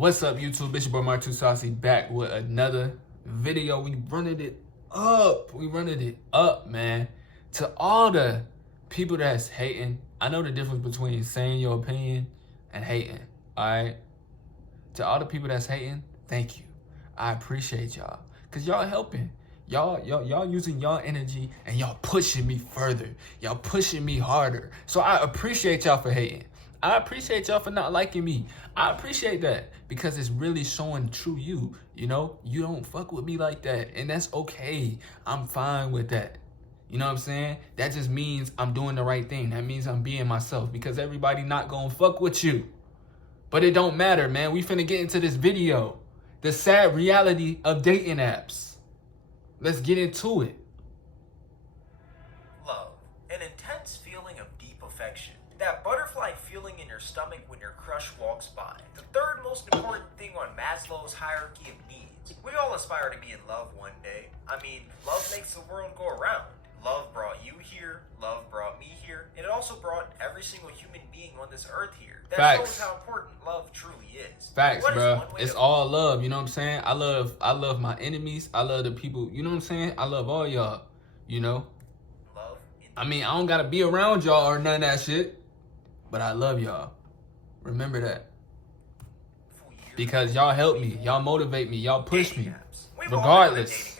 What's up, YouTube? It's your boy Mark Too Saucy back with another video. We running it up. Man. To all the people that's hating, I know the difference between saying your opinion and hating. Alright? To all the people that's hating, thank you. I appreciate y'all. Cause y'all helping. Y'all using y'all energy and y'all pushing me further. Y'all pushing me harder. So I appreciate y'all for hating. I appreciate y'all for not liking me. I appreciate that because it's really showing true you. You know, you don't fuck with me like that, and that's okay. I'm fine with that. You know what I'm saying? That just means I'm doing the right thing. That means I'm being myself because everybody not gonna fuck with you. But it don't matter, man. We finna get into this video. The sad reality of dating apps. Let's get into it. Love, an intense feeling of deep affection. That butterfly feeling in your stomach when your crush walks by. The third most important thing on Maslow's hierarchy of needs. We all aspire to be in love one day. I mean, love makes the world go around. Love brought you here, love brought me here, and it also brought every single human being on this earth here. That shows how important love truly is. Facts, bro. It's all love, you know what I'm saying? I love my enemies. I love the people, you know what I'm saying? I love all y'all, you know? I mean, I don't gotta be around y'all or none of that shit. But I love y'all. Remember that. Because y'all help me. Y'all motivate me. Y'all push me. Regardless.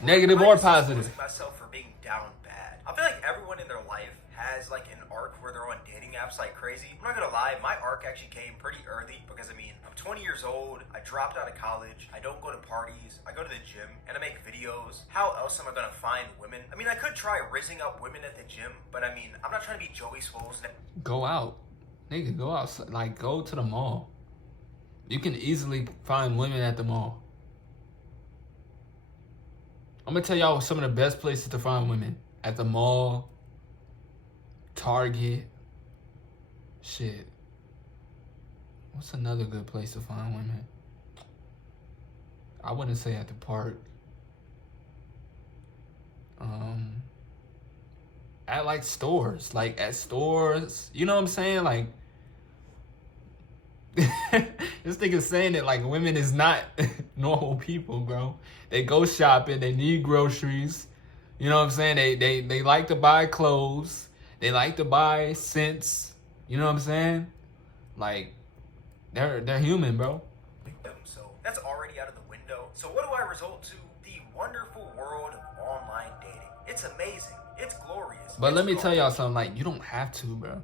Negative or positive. Myself for being down bad. I feel like everyone in their life has like an arc where they're on dating apps like crazy. I'm not gonna lie, my arc actually came pretty early because I mean, I'm 20 years old, I dropped out of college, I don't go to parties, I go to the gym, and I make videos. How else am I gonna find women? I mean, I could try rizzing up women at the gym, but I mean, I'm not trying to be Joey Swoles. Go out. Nigga, go outside. Like, go to the mall. You can easily find women at the mall. I'm gonna tell y'all some of the best places to find women. At the mall, Target, shit. What's another good place to find women? I wouldn't say at the park. At like stores, like at stores, you know what I'm saying? Like, this nigga saying that like women is not normal people, bro. They go shopping, they need groceries. You know what I'm saying? They like to buy clothes. They like to buy scents. You know what I'm saying? Like, they're human, bro. So that's already out of the window. So what do I result to? The wonderful world of online dating. It's amazing. It's glorious. But let me tell y'all something, like, you don't have to, bro.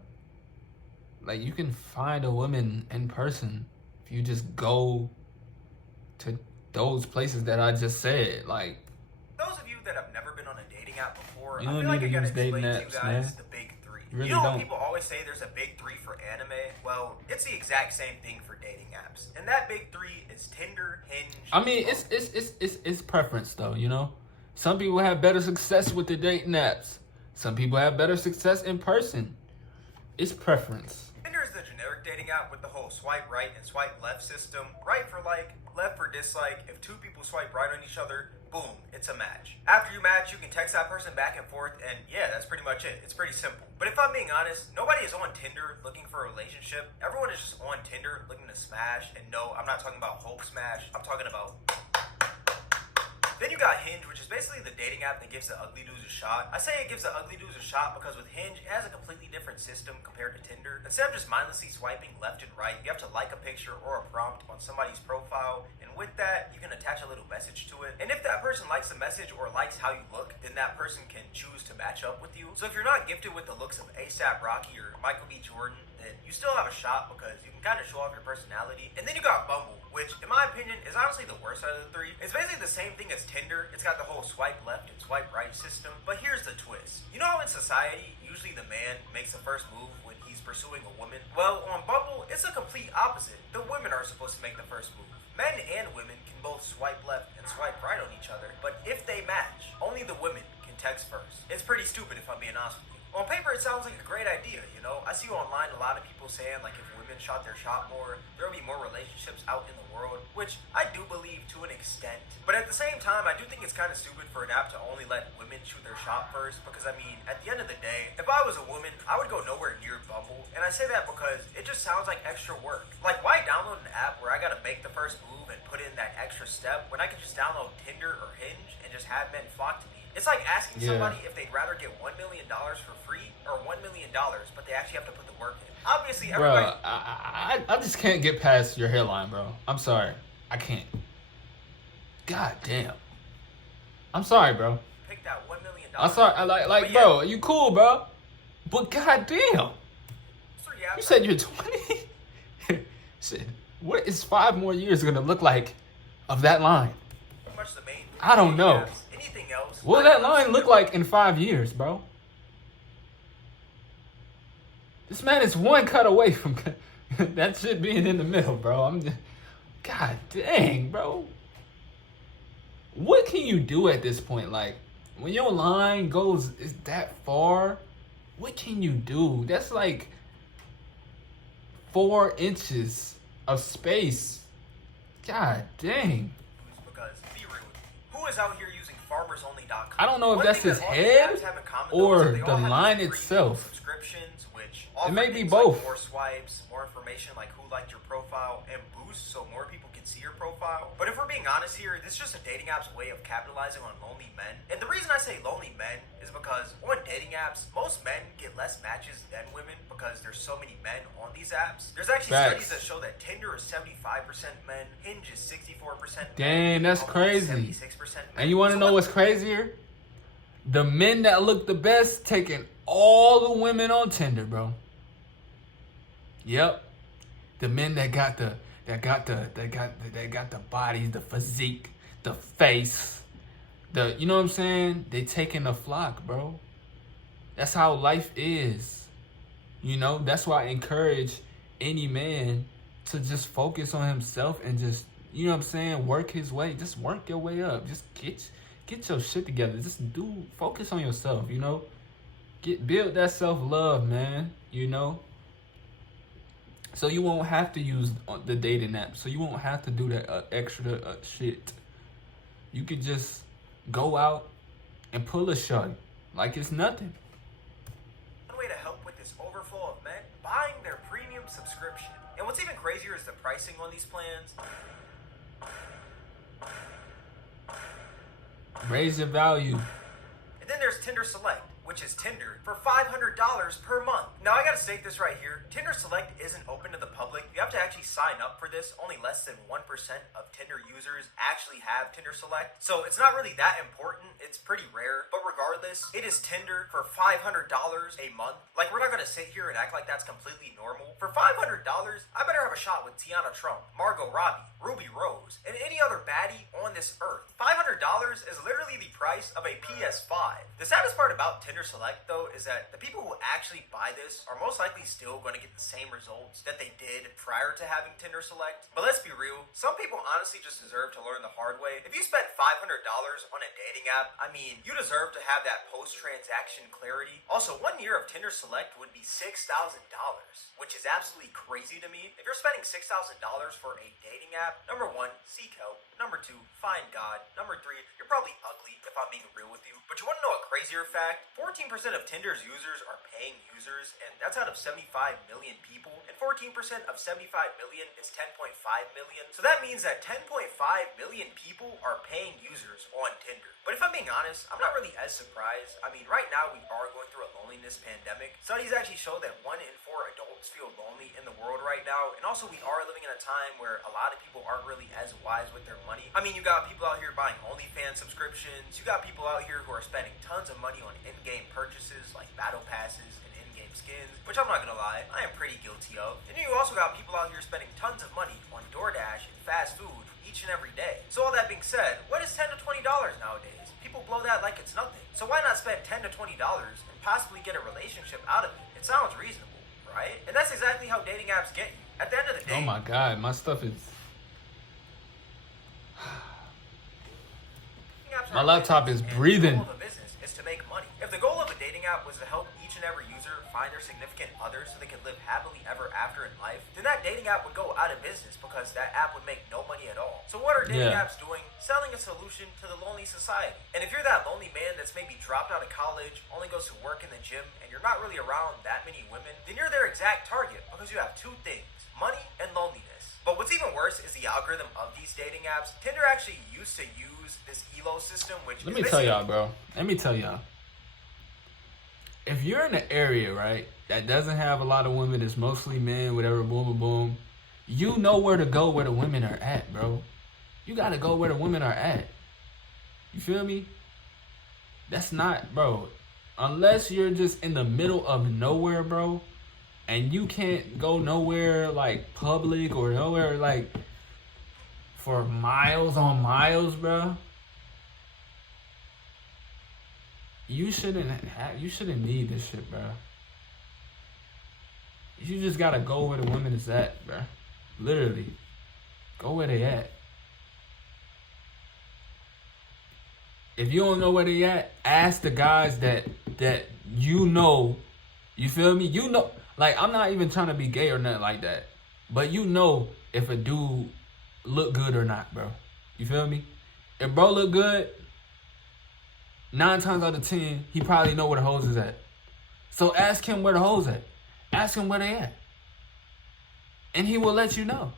Like, you can find a woman in person if you just go to those places that I just said. Like, those of you that have never been on a dating app before, you I don't feel like need I to gotta use dating explain to you apps, guys man. the big three. Really you know don't. when people always say there's a big three for anime? Well, it's the exact same thing for dating apps. And that big three is Tinder, Hinge. I mean, it's preference though, you know? Some people have better success with the dating apps. Some people have better success in person. It's preference. Tinder is the generic dating app with the whole swipe right and swipe left system. Right for like, left for dislike. If two people swipe right on each other, boom, it's a match. After you match, you can text that person back and forth, and yeah, that's pretty much it. It's pretty simple. But if I'm being honest, nobody is on Tinder looking for a relationship. Everyone is just on Tinder looking to smash, and no, I'm not talking about Hulk smash. I'm talking about... Then you got Hinge, which is basically the dating app that gives the ugly dudes a shot. I say it gives the ugly dudes a shot because with Hinge, it has a completely different system compared to Tinder. Instead of just mindlessly swiping left and right, you have to like a picture or a prompt on somebody's profile, and with that, you can attach a little message to it. And if that person likes the message or likes how you look, then that person can choose to match up with you. So if you're not gifted with the looks of A$AP Rocky or Michael B. Jordan, then you still have a shot because you can kind of show off your personality. And then you got Bumble, which in my opinion is honestly the worst out of the three. It's basically the same thing as Tinder. It's got the whole swipe left and swipe right system. But here's the twist. You know how in society, usually the man makes the first move when he's pursuing a woman? Well, on Bumble, it's a complete opposite. The women are supposed to make the first move. Men and women can both swipe left and swipe right on each other. But if they match, only the women can text first. It's pretty stupid if I'm being honest with you. On paper, it sounds like a great idea, you know? I see online a lot of people saying, like, if women women shot their shot more, there will be more relationships out in the world, which I do believe to an extent. But at the same time, I do think it's kind of stupid for an app to only let women shoot their shot first, because I mean, at the end of the day, if I was a woman, I would go nowhere near Bumble. And I say that because it just sounds like extra work. Like, why download an app where I gotta make the first move and put in that extra step when I can just download Tinder or Hinge and just have men flock to me? It's like asking somebody if they'd rather get $1 million for free or $1 million, but they actually have to put the work in. Obviously, everybody... Bro, I just can't get past your hairline, bro. I'm sorry. I can't. God damn. I'm sorry, bro. Pick that $1 million. I'm sorry. Like, bro, you cool, bro. But god damn. You said you're 20? Shit. What is 5 more years gonna look like of that line? I don't know. Anything else? What will that line look like in 5 years, bro? This man is one cut away from that shit being in the middle, bro. God dang, bro. What can you do at this point? Like, when your line goes that far, what can you do? That's like 4 inches of space. God dang. Because, be real, who is out here using farmersonly.com? I don't know if that's his head or the line itself. It may be both. Like more swipes, more information like who liked your profile, and boosts so more people can see your profile. But if we're being honest here, this is just a dating app's way of capitalizing on lonely men. And the reason I say lonely men is because on dating apps, most men get less matches than women because there's so many men on these apps. There's actually studies that show that Tinder is 75% men, Hinge is 64% men. Dang, that's crazy. 76% men. And you want to know what's crazier? The men that look the best taking all the women on Tinder, bro. Yep, the men that got the bodies, the physique, the face, you know what I'm saying? They taking the flock, bro. That's how life is. You know, that's why I encourage any man to just focus on himself and just, you know what I'm saying, work his way. Just work your way up. Just get your shit together. Just focus on yourself, you know? Build that self-love, man, you know? So you won't have to use the dating app. So you won't have to do that extra shit. You could just go out and pull a shot like it's nothing. One way to help with this overflow of men, buying their premium subscription. And what's even crazier is the pricing on these plans. Raise your value. And then there's Tinder Select, which is Tinder, for $500 per month. Now, I gotta state this right here. Tinder Select isn't open to the public. You have to actually sign up for this. Only less than 1% of Tinder users actually have Tinder Select. So it's not really that important. It's pretty rare. But regardless, it is Tinder for $500 a month. Like, we're not gonna sit here and act like that's completely normal. For $500, I better have a shot with Tiana Trump, Margot Robbie, Ruby Rose, and any other baddie on this earth. $500 is literally the price of a PS5. The saddest part about Tinder Select, though, is that the people who actually buy this are most likely still going to get the same results that they did prior to having Tinder Select. But let's be real, some people honestly just deserve to learn the hard way. If you spent $500 on a dating app, I mean, you deserve to have that post-transaction clarity. Also, 1 year of Tinder Select would be $6,000, which is absolutely crazy to me. If you're spending $6,000 for a dating app, number 1, seek help. Number 2, find God. Number 3, you're probably ugly, if I'm being real with you. But you want to know a crazier fact? 14% of Tinder's users are paying users, and that's out of 75 million people. And 14% of 75 million is 10.5 million. So that means that 10.5 million people are paying users on Tinder. But if I'm being honest, I'm not really as surprised. I mean, right now we are going through a loneliness pandemic. Studies actually show that 1 in 4 adults feel lonely in the world right now. And also we are living in a time where a lot of people aren't really as wise with their money. I mean, you got people out here buying OnlyFans subscriptions. You got people out here who are spending tons of money on in-game purchases like battle passes and in-game skins, which I'm not gonna lie, I am pretty guilty of. And you also got people out here spending tons of money on DoorDash and fast food each and every day. So all that being said, what is $10 to $20 nowadays? People blow that like it's nothing. So why not spend $10 to $20 and possibly get a relationship out of it? It sounds reasonable, right? And that's exactly how dating apps get you. At the end of the day... Oh my God, my stuff is... My laptop is breathing. The goal of a business is to make money. If the goal of a dating app was to help each and every user find their significant other so they could live happily ever after in life, then that dating app would go out of business because that app would make no money at all. So what are dating apps doing? Selling a solution to the lonely society. And if you're that lonely man that's maybe dropped out of college, only goes to work in the gym, and you're not really around that many women, then you're their exact target because you have two things: money and loneliness. But what's even worse is the algorithm of these dating apps. Tinder actually used to use this ELO system, which Let me tell y'all, bro. Let me tell y'all. If you're in an area, right, that doesn't have a lot of women, it's mostly men, whatever, boom, boom, boom, you know where to go where the women are at, bro. You got to go where the women are at. You feel me? That's not, bro. Unless you're just in the middle of nowhere, bro, and you can't go nowhere, like, public or nowhere, like, for miles on miles, bro. You shouldn't need this shit, bro. You just gotta go where the women is at, bro. Literally. Go where they at. If you don't know where they at, ask the guys that you know. You feel me? You know, like, I'm not even trying to be gay or nothing like that, but you know if a dude look good or not, bro. You feel me? If bro look good, 9 times out of 10, he probably know where the hoes is at. So ask him where the hoes at. Ask him where they at. And he will let you know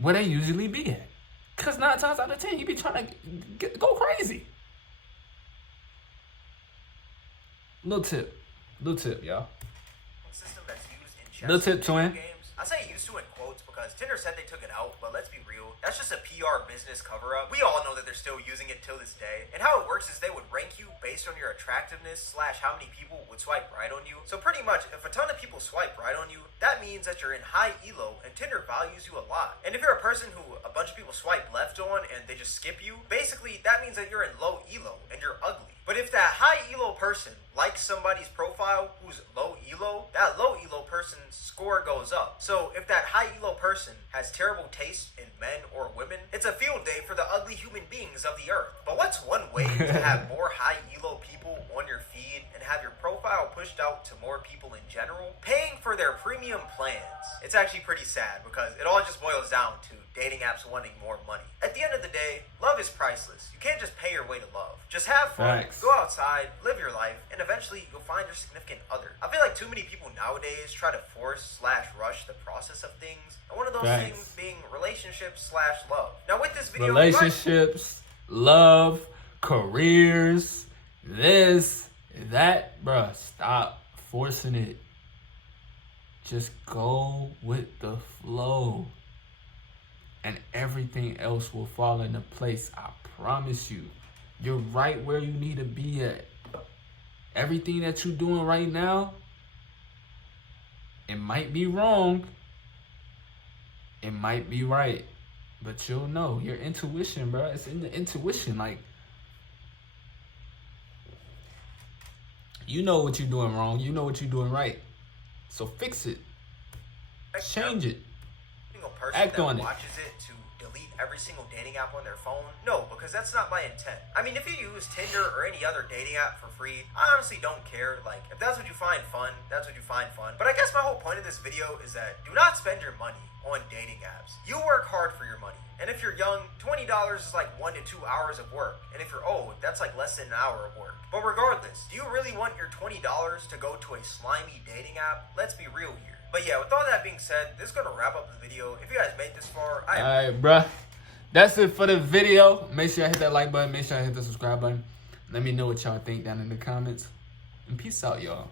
where they usually be at. Because 9 times out of 10, he be trying to go crazy. Little tip, y'all. System that's used in chess Little tip, twin. games. I say used to in quotes because Tinder said they took it out, but let's be real, that's just a PR business cover-up. We all know that they're still using it till this day. And how it works is they would rank you based on your attractiveness / how many people would swipe right on you. So pretty much, if a ton of people swipe right on you, that means that you're in high elo and Tinder values you a lot. And if you're a person who a bunch of people swipe left on and they just skip you, basically that means that you're in low elo and you're ugly. But if that high elo person likes somebody's profile who's low elo, that low elo person's score goes up. So if that high elo person has terrible taste in men or women, it's a field day for the ugly human beings of the earth. But what's one way to have more high elo people on your feed and have your profile pushed out to more people in general? Paying for their premium plans. It's actually pretty sad because it all just boils down to dating apps wanting more money. At the end of the day, love is priceless. You can't just pay your way to love. Just have fun, go outside, live your life, and eventually you'll find your significant other. I feel like too many people nowadays try to force / rush the process of things, and one of those things being relationships / love. Now with this video, relationships, love, careers, this, that, bruh, stop forcing it. Just go with the flow. And everything else will fall into place. I promise you. You're right where you need to be at. Everything that you're doing right now, it might be wrong. It might be right. But you'll know. Your intuition, bro. It's in the intuition. Like, you know what you're doing wrong. You know what you're doing right. So fix it. Change it. Person Act that on it. Watches it to delete every single dating app on their phone? No, because that's not my intent. I mean, if you use Tinder or any other dating app for free, I honestly don't care. Like, if that's what you find fun, that's what you find fun. But I guess my whole point of this video is that do not spend your money on dating apps. You work hard for your money. And if you're young, $20 is like 1 to 2 hours of work. And if you're old, that's like less than an hour of work. But regardless, do you really want your $20 to go to a slimy dating app? Let's be real here. But yeah, with all that being said, this is going to wrap up the video. If you guys made this far, alright, bruh. That's it for the video. Make sure I hit that like button. Make sure I hit the subscribe button. Let me know what y'all think down in the comments. And peace out, y'all.